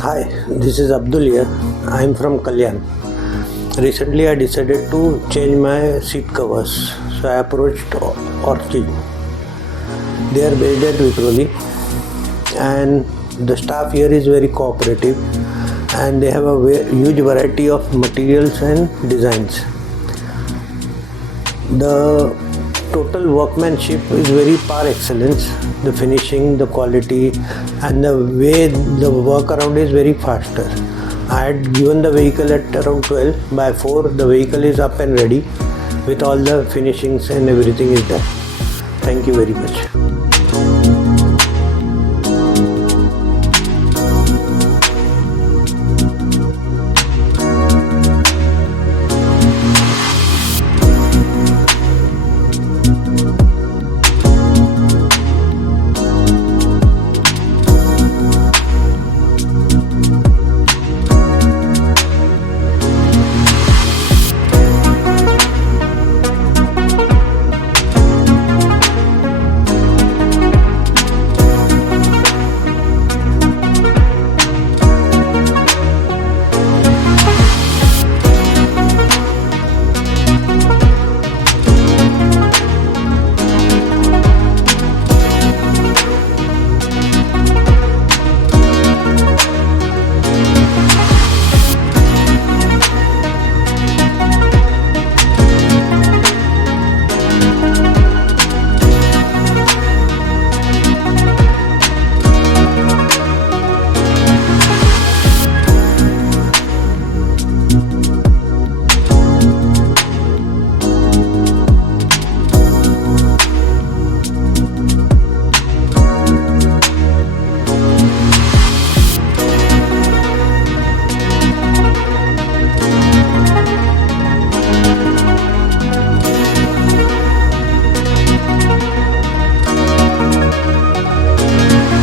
Hi, this is Abdul here. I am from Kalyan. Recently I decided to change my seat covers. So I approached Orchis. They are based at Vikroli and the staff here is very cooperative and they have a huge variety of materials and designs. The total workmanship is very par excellence. The finishing, the quality and the way the work around is very faster. I had given the vehicle at around 12. By 4 the vehicle is up and ready with all the finishings and everything is done. Thank you very much.